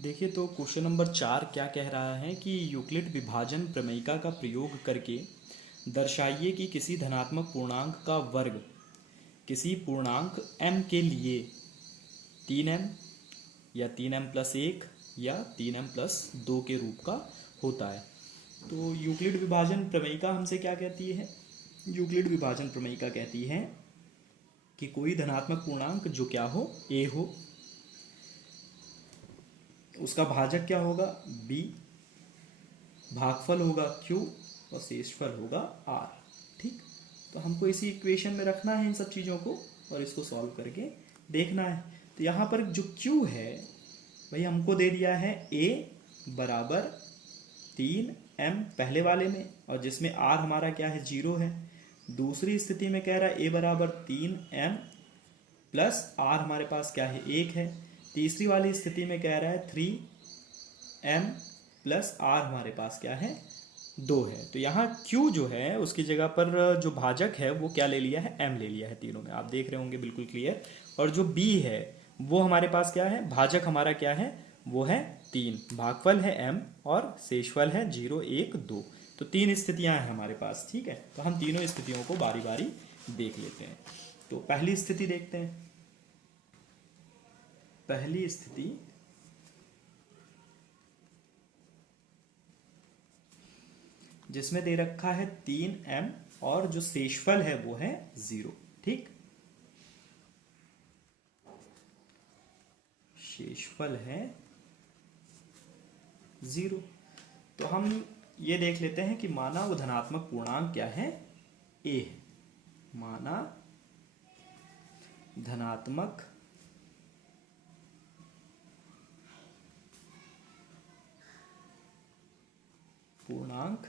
देखिए तो question number 4 क्या कह रहा है कि यूक्लिड विभाजन प्रमेयिका का प्रयोग करके दर्शाइए कि किसी धनात्मक पूर्णांक का वर्ग किसी पूर्णांक m के लिए 3m या 3m+1 या 3m+2 के रूप का होता है। तो यूक्लिड विभाजन प्रमेयिका हमसे क्या कहती है? यूक्लिड विभाजन प्रमेयिका कहती है कि कोई धनात्मक पूर्णांक जो क्या हो, a हो, उसका भाजक क्या होगा, b, भागफल होगा q और शेषफल होगा r। ठीक, तो हमको इसी इक्वेशन में रखना है इन सब चीज़ों को और इसको सॉल्व करके देखना है। तो यहाँ पर जो q है भाई हमको दे दिया है a बराबर 3m पहले वाले में, और जिसमें r हमारा क्या है, 0 है। दूसरी स्थिति में कह रहा है a बराबर 3m प्लस r हमारे पास क्या है, 1 है। तीसरी वाली स्थिति में कह रहा है 3m प्लस r हमारे पास क्या है, 2 है। तो यहाँ q जो है उसकी जगह पर जो भाजक है वो क्या ले लिया है, m ले लिया है तीनों में, आप देख रहे होंगे बिल्कुल क्लियर। और जो b है वो हमारे पास क्या है, भाजक हमारा क्या है, वो है 3, भागफल है m और शेषफल है 0, 1, 2। तो 3 स्थितियां हैं हमारे पास। ठीक है, तो हम तीनों स्थितियों को बारी बारी देख लेते हैं। तो पहली स्थिति देखते हैं। पहली स्थिति जिसमें दे रखा है 3m और जो शेषफल है वो है 0। ठीक, शेषफल है 0। तो हम ये देख लेते हैं कि माना वो धनात्मक पूर्णांक क्या है, a है। माना धनात्मक पूर्णांक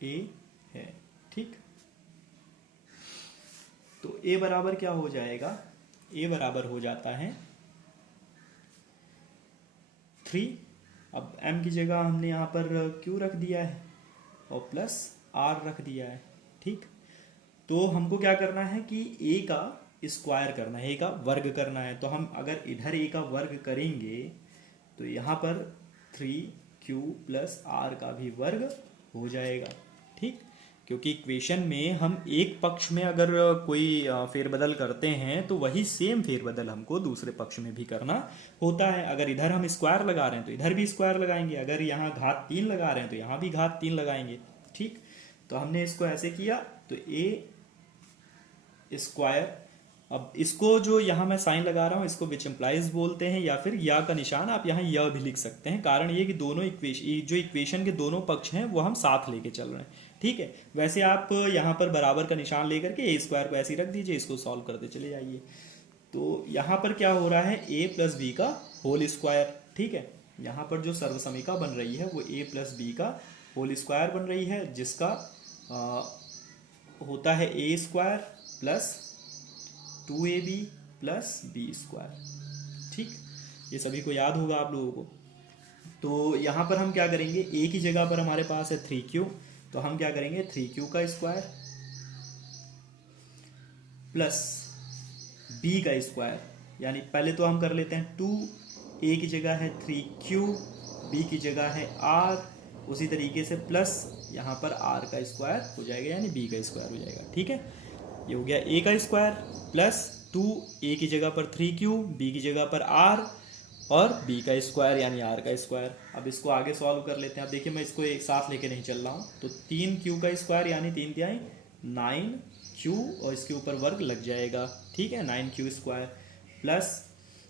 a है। ठीक, तो a बराबर क्या हो जाएगा, a बराबर हो जाता है 3। अब m की जगह हमने यहाँ पर q रख दिया है और प्लस r रख दिया है। ठीक, तो हमको क्या करना है कि a का स्क्वायर करना है, a का वर्ग करना है। तो हम अगर इधर a का वर्ग करेंगे तो यहाँ पर 3q प्लस r का भी वर्ग हो जाएगा। ठीक, क्योंकि इक्वेशन में हम एक पक्ष में अगर कोई फेरबदल करते हैं तो वही सेम फेरबदल हमको दूसरे पक्ष में भी करना होता है। अगर इधर हम स्क्वायर लगा रहे हैं तो इधर भी स्क्वायर लगाएंगे, अगर यहाँ घात 3 लगा रहे हैं तो यहाँ भी घात 3 लगाएंगे। ठीक, तो हमने इसको ऐसे किया तो a स्क्वायर, अब इसको जो यहाँ मैं साइन लगा रहा हूँ इसको विच एम्प्लाइज बोलते हैं, या फिर या का निशान आप यहाँ यह भी लिख सकते हैं। कारण ये कि दोनों इक्वेशन के दोनों पक्ष हैं वो हम साथ लेके चल रहे हैं। ठीक है, वैसे आप यहाँ पर बराबर का निशान लेकर के ए स्क्वायर को ऐसे ही रख दीजिए, इसको सॉल्व करते चले जाइए। तो यहाँ पर क्या हो रहा है, a प्लस बी का होल स्क्वायर। ठीक है, यहाँ पर जो सर्वसमीका बन रही है वो a प्लस बी का होल स्क्वायर बन रही है, जिसका होता है a square plus 2ab plus B square. ठीक, ये सभी को याद होगा आप लोगों को। तो यहाँ पर हम क्या करेंगे, a की जगह पर हमारे पास है 3q, तो हम क्या करेंगे 3q का स्क्वायर प्लस b का स्क्वायर, यानी पहले तो हम कर लेते हैं 2a की जगह है 3q, b की जगह है r, उसी तरीके से प्लस यहाँ पर r का स्क्वायर हो जाएगा, यानी b का स्क्वायर हो जाएगा। ठीक है, ये हो गया a का स्क्वायर प्लस 2a की जगह पर 3q, b की जगह पर r और b का स्क्वायर यानी r का स्क्वायर। अब इसको आगे सॉल्व कर लेते हैं। अब देखिए मैं इसको एक साथ लेके नहीं चल रहा हूँ, तो 3q का स्क्वायर यानी 3 तिहाई 9q और इसके ऊपर वर्ग लग जाएगा। ठीक है, 9q स्क्वायर प्लस,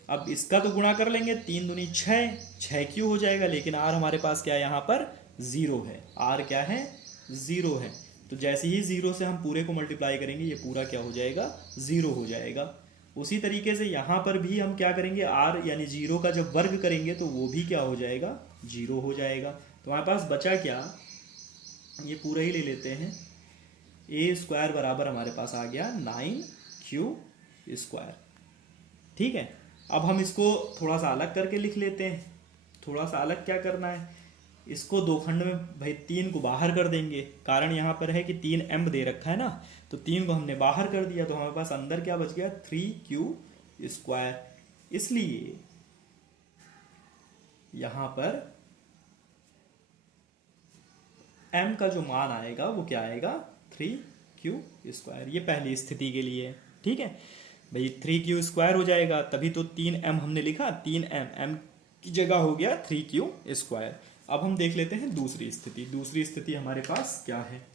अब इसका तो गुणा कर लेंगे, 3 दूनी 6q हो जाएगा, लेकिन r हमारे पास क्या है, यहाँ पर 0 है। r क्या है, 0 है। तो जैसे ही 0 से हम पूरे को मल्टीप्लाई करेंगे ये पूरा क्या हो जाएगा, 0 हो जाएगा। उसी तरीके से यहाँ पर भी हम क्या करेंगे, r यानी 0 का जब वर्ग करेंगे तो वो भी क्या हो जाएगा, 0 हो जाएगा। तो हमारे पास बचा क्या, ये पूरा ही ले लेते हैं, a स्क्वायर बराबर हमारे पास आ गया 9q स्क्वायर। ठीक है, अब हम इसको थोड़ा सा अलग करके लिख लेते हैं। थोड़ा सा अलग क्या करना है, इसको दो खंड में भाई 3 को बाहर कर देंगे, कारण यहाँ पर है कि 3m दे रखा है ना, तो 3 को हमने बाहर कर दिया, तो हमारे पास अंदर क्या बच गया, 3q स्क्वायर। इसलिए यहाँ पर m का जो मान आएगा वो क्या आएगा 3q²। ये पहली स्थिति के लिए है। ठीक है भाई, 3q² हो जाएगा, तभी तो 3m हमने लिखा, 3m की जगह हो गया 3q²। अब हम देख लेते हैं दूसरी स्थिति। दूसरी स्थिति हमारे पास क्या है।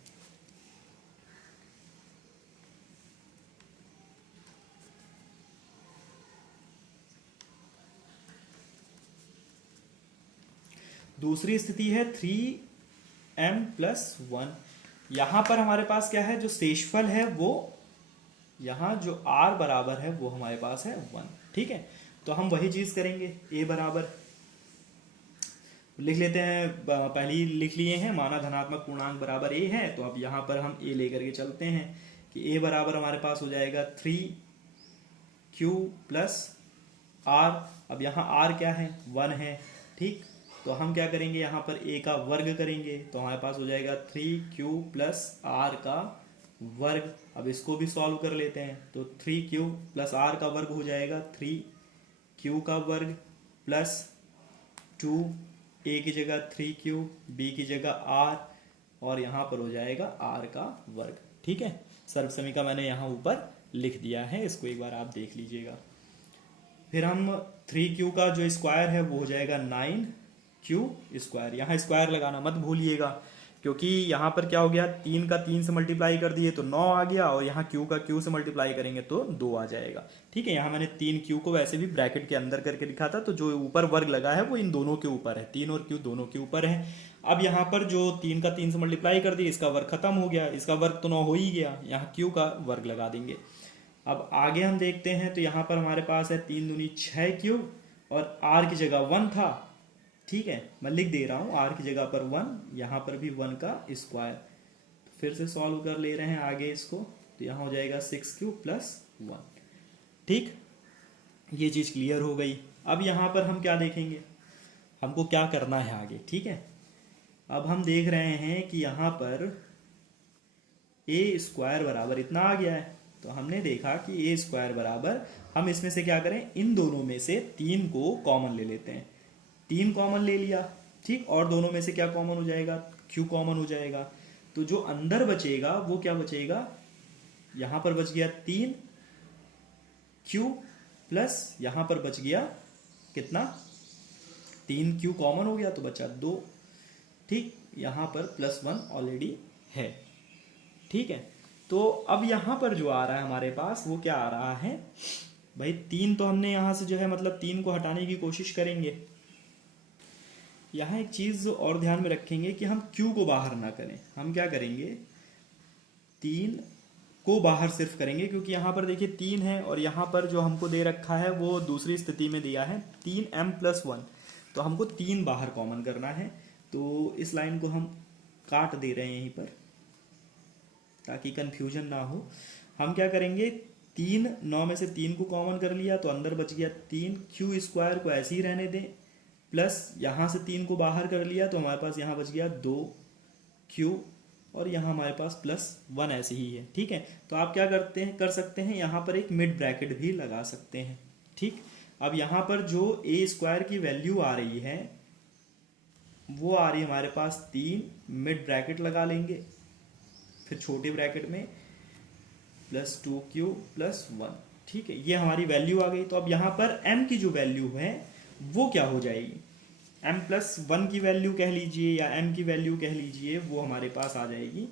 दूसरी स्थिति है 3m+1। यहां पर हमारे पास क्या है, जो शेषफल है वो यहां जो r बराबर है वो हमारे पास है 1। ठीक है, तो हम वही चीज करेंगे। a बराबर लिख लेते हैं, पहले ही लिख लिए हैं, माना धनात्मक पूर्णांक बराबर a है, तो अब यहां पर हम a लेकर के चलते हैं कि a बराबर हमारे पास हो जाएगा 3q+r। अब यहाँ r क्या है 1 है। ठीक, तो हम क्या करेंगे, यहाँ पर a का वर्ग करेंगे, तो हमारे पास हो जाएगा 3q+r का वर्ग। अब इसको भी सॉल्व कर लेते हैं, तो 3q+r का वर्ग हो जाएगा 3q का वर्ग प्लस 2, a की जगह 3q, b की जगह r, और यहाँ पर हो जाएगा r का वर्ग। ठीक है, सर्वसमीका मैंने यहाँ ऊपर लिख दिया है, इसको एक बार आप देख लीजिएगा। फिर हम 3q का जो स्क्वायर है वो हो जाएगा 9q²। यहाँ स्क्वायर लगाना मत भूलिएगा, क्योंकि यहाँ पर क्या हो गया, 3 का 3 से मल्टीप्लाई कर दिए तो 9 आ गया, और यहाँ q का q से मल्टीप्लाई करेंगे तो 2 आ जाएगा। ठीक है, यहाँ मैंने 3q को वैसे भी ब्रैकेट के अंदर करके लिखा था, तो जो ऊपर वर्ग लगा है वो इन दोनों के ऊपर है, 3 और q दोनों के ऊपर है। अब यहाँ पर जो 3 का 3 से मल्टीप्लाई कर दिया, इसका वर्ग खत्म हो गया, इसका वर्ग तो 9 हो ही गया, यहाँ q का वर्ग लगा देंगे। अब आगे हम देखते हैं, तो यहाँ पर हमारे पास है 3 दूनी 6q, और r की जगह 1 था। ठीक है, मैं लिख दे रहा हूँ r की जगह पर 1, यहाँ पर भी 1 का स्क्वायर। फिर से सॉल्व कर ले रहे हैं आगे इसको, तो यहाँ हो जाएगा 6q+1। ठीक, ये चीज़ क्लियर हो गई। अब यहाँ पर हम क्या देखेंगे, हमको क्या करना है आगे। ठीक है, अब हम देख रहे हैं कि यहाँ पर a² बराबर इतना आ गया है, तो हमने देखा कि a² बराबर, हम इसमें से क्या करें, इन दोनों में से 3 को कॉमन ले लेते हैं। 3 कॉमन ले लिया, ठीक, और दोनों में से क्या कॉमन हो जाएगा, q कॉमन हो जाएगा। तो जो अंदर बचेगा वो क्या बचेगा, यहां पर बच गया 3q प्लस यहां पर बच गया कितना, 3q कॉमन हो गया तो बचा 2। ठीक, यहां पर +1 ऑलरेडी है। ठीक है, तो अब यहां पर जो आ रहा है हमारे पास वो क्या आ रहा है भाई, 3 तो हमने यहां से जो है मतलब 3 को हटाने की कोशिश करेंगे। यहाँ एक चीज और ध्यान में रखेंगे कि हम q को बाहर ना करें, हम क्या करेंगे 3 को बाहर सिर्फ करेंगे, क्योंकि यहाँ पर देखिए 3 है, और यहाँ पर जो हमको दे रखा है वो दूसरी स्थिति में दिया है 3m+1, तो हमको 3 बाहर कॉमन करना है। तो इस लाइन को हम काट दे रहे हैं यहीं पर ताकि कंफ्यूजन ना हो। हम क्या करेंगे, 3 9 में से 3 को कॉमन कर लिया, तो अंदर बच गया 3q² को ऐसे ही रहने दें, प्लस यहाँ से 3 को बाहर कर लिया, तो हमारे पास यहाँ बच गया 2q, और यहाँ हमारे पास +1 ऐसे ही है। ठीक है, तो आप क्या करते हैं, कर सकते हैं यहाँ पर एक मिड ब्रैकेट भी लगा सकते हैं। ठीक, अब यहाँ पर जो a² की वैल्यू आ रही है वो आ रही है हमारे पास 3, मिड ब्रैकेट लगा लेंगे, फिर छोटे ब्रैकेट में +2q+1। ठीक है, ये हमारी वैल्यू आ गई। तो अब यहाँ पर m की जो वैल्यू है वो क्या हो जाएगी, m+1 की वैल्यू कह लीजिए या m की वैल्यू कह लीजिए, वो हमारे पास आ जाएगी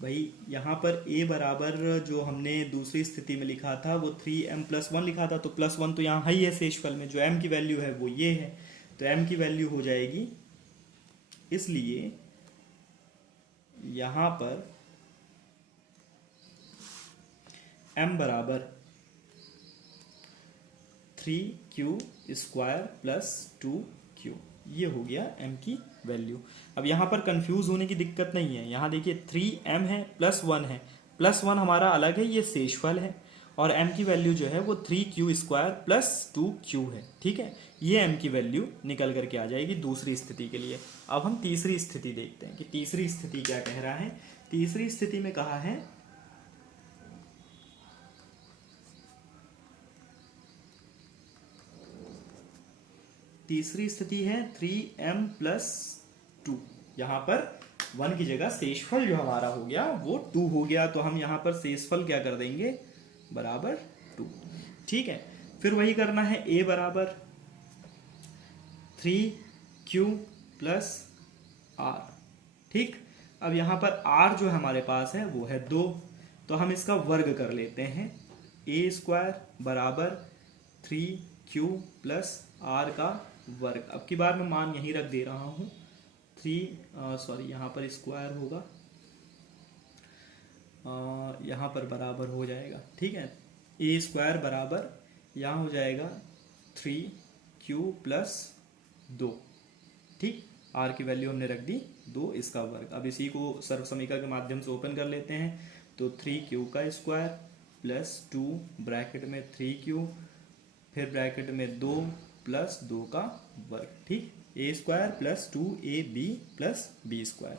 भाई, यहाँ पर a बराबर जो हमने दूसरी स्थिति में लिखा था वो 3m+1 लिखा था, तो +1 तो यहाँ ही है शेषफल में, जो m की वैल्यू है वो ये है, तो m की वैल्यू हो जाएगी, इसलिए यहाँ पर m बराबर 3q² + 2q, ये हो गया m की वैल्यू। अब यहाँ पर कंफ्यूज होने की दिक्कत नहीं है, यहाँ देखिए 3m है +1 है, +1 हमारा अलग है, ये शेषफल है, और m की वैल्यू जो है वो 3q² + 2q है। ठीक है, ये m की वैल्यू निकल करके आ जाएगी दूसरी स्थिति के लिए। अब हम तीसरी स्थिति देखते हैं कि तीसरी स्थिति क्या कह रहा है। तीसरी स्थिति में कहा है तीसरी स्थिति है 3m प्लस 2। यहाँ पर 1 की जगह शेषफल जो हमारा हो गया वो 2 हो गया, तो हम यहाँ पर शेषफल क्या कर देंगे, बराबर 2। ठीक है, फिर वही करना है, a बराबर 3q प्लस r। ठीक, अब यहाँ पर r जो हमारे पास है वो है 2, तो हम इसका वर्ग कर लेते हैं, a स्क्वायर बराबर 3q प्लस r का वर्ग। अब की बार मैं मान यहीं रख दे रहा हूँ, यहाँ पर स्क्वायर होगा, यहाँ पर बराबर हो जाएगा। ठीक है, a स्क्वायर बराबर यहाँ हो जाएगा 3q प्लस 2। ठीक, r की वैल्यू हमने रख दी 2, इसका वर्ग। अब इसी को सर्व समीकरण के माध्यम से ओपन कर लेते हैं, तो 3q का स्क्वायर प्लस 2 ब्रैकेट में 3q, फिर ब्रैकेट में 2 प्लस 2 का वर्ग। ठीक, a square plus 2ab plus b square.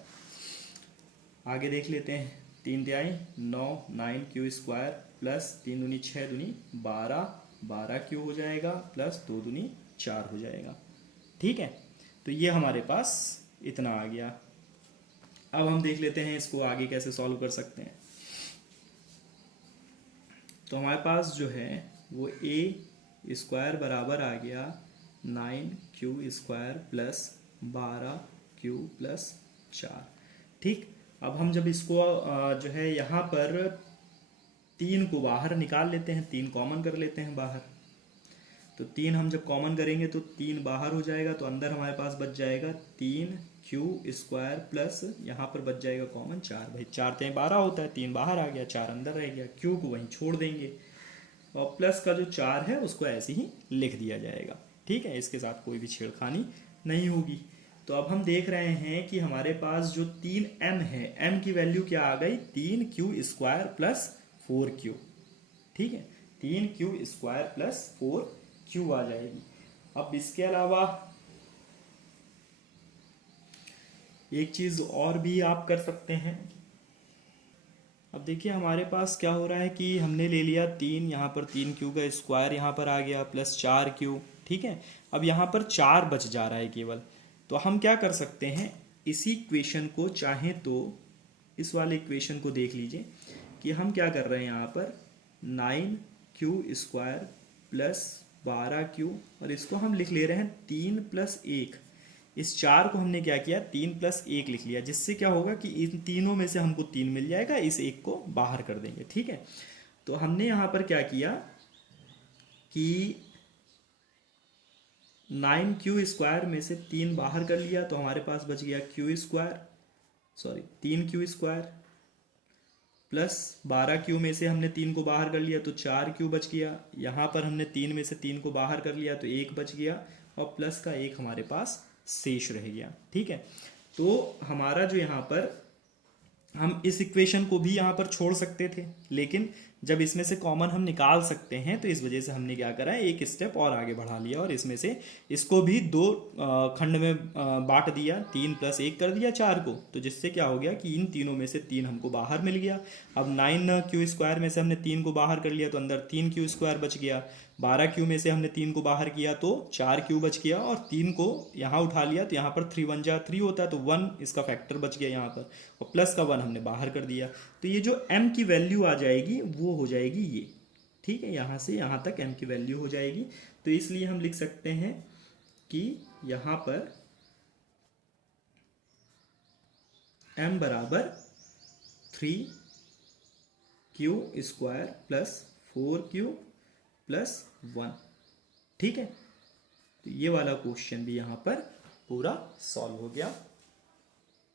आगे देख लेते हैं, 3 तिहाई 9, 9q स्क्वायर प्लस 3 दूनी 6 दूनी 12, 12q हो जाएगा प्लस 2 दूनी 4 हो जाएगा। ठीक है, तो ये हमारे पास इतना आ गया। अब हम देख लेते हैं इसको आगे कैसे सॉल्व कर सकते हैं। तो हमारे पास जो है वो a स्क्वायर बराबर आ गया 9q square plus 12q plus 4। ठीक, अब हम जब इसको जो है यहाँ पर 3 को बाहर निकाल लेते हैं, 3 कॉमन कर लेते हैं बाहर, तो 3 हम जब कॉमन करेंगे तो 3 बाहर हो जाएगा, तो अंदर हमारे पास बच जाएगा 3q स्क्वायर प्लस यहाँ पर बच जाएगा कॉमन 4। भाई 4 3 12 होता है, 3 बाहर आ गया, 4 अंदर रह गया, q को वहीं छोड़ देंगे और प्लस का जो 4 है उसको ऐसे ही लिख दिया जाएगा। ठीक है, इसके साथ कोई भी छेड़खानी नहीं होगी। तो अब हम देख रहे हैं कि हमारे पास जो 3m है, m की वैल्यू क्या आ गई, 3q स्क्वायर प्लस 4q। ठीक है, 3q स्क्वायर प्लस 4q आ जाएगी। अब इसके अलावा एक चीज और भी आप कर सकते हैं। अब देखिए हमारे पास क्या हो रहा है कि हमने ले लिया 3, यहाँ पर 3q का स्क्वायर यहाँ पर आ गया प्लस 4q। ठीक है, अब यहाँ पर 4 बच जा रहा है केवल, तो हम क्या कर सकते हैं, इसी इक्वेशन को चाहें तो इस वाले इक्वेशन को देख लीजिए कि हम क्या कर रहे हैं, यहाँ पर 9q स्क्वायर प्लस 12q और इसको हम लिख ले रहे हैं 3 प्लस 1। इस 4 को हमने क्या किया, 3 प्लस 1 लिख लिया, जिससे क्या होगा कि इन तीनों में से हमको 3 मिल जाएगा, इस 1 को बाहर कर देंगे। ठीक है, तो हमने यहाँ पर क्या किया कि 9q स्क्वायर में से 3 बाहर कर लिया, तो हमारे पास बच गया q square, 3q square plus 12q में से हमने 3 को बाहर कर लिया तो 4q बच गया। यहाँ पर हमने 3 में से 3 को बाहर कर लिया तो 1 बच गया और प्लस का 1 हमारे पास शेष रह गया। ठीक है, तो हमारा जो यहाँ पर हम इस इक्वेशन को भी यहाँ पर छोड़ सकते थे, लेकिन जब इसमें से कॉमन हम निकाल सकते हैं तो इस वजह से हमने क्या करा है, एक स्टेप और आगे बढ़ा लिया और इसमें से इसको भी 2 खंड में बांट दिया, 3 प्लस 1 कर दिया 4 को, तो जिससे क्या हो गया कि इन तीनों में से 3 हमको बाहर मिल गया। अब 9q स्क्वायर में से हमने 3 को बाहर कर लिया तो अंदर 3q स्क्वायर बच गया, 12q में से हमने 3 को बाहर किया तो 4q बच गया और 3 को यहाँ उठा लिया तो यहाँ पर 3 1 जा 3 होता है, तो 1 इसका फैक्टर बच गया यहाँ पर और प्लस का 1 हमने बाहर कर दिया। तो ये जो m की वैल्यू आ जाएगी वो हो जाएगी ये। ठीक है, यहाँ से यहाँ तक m की वैल्यू हो जाएगी, तो इसलिए हम लिख सकते हैं कि यहाँ पर m बराबर 3q square plus 4q plus 1। ठीक है, तो ये वाला क्वेश्चन भी यहाँ पर पूरा सॉल्व हो गया।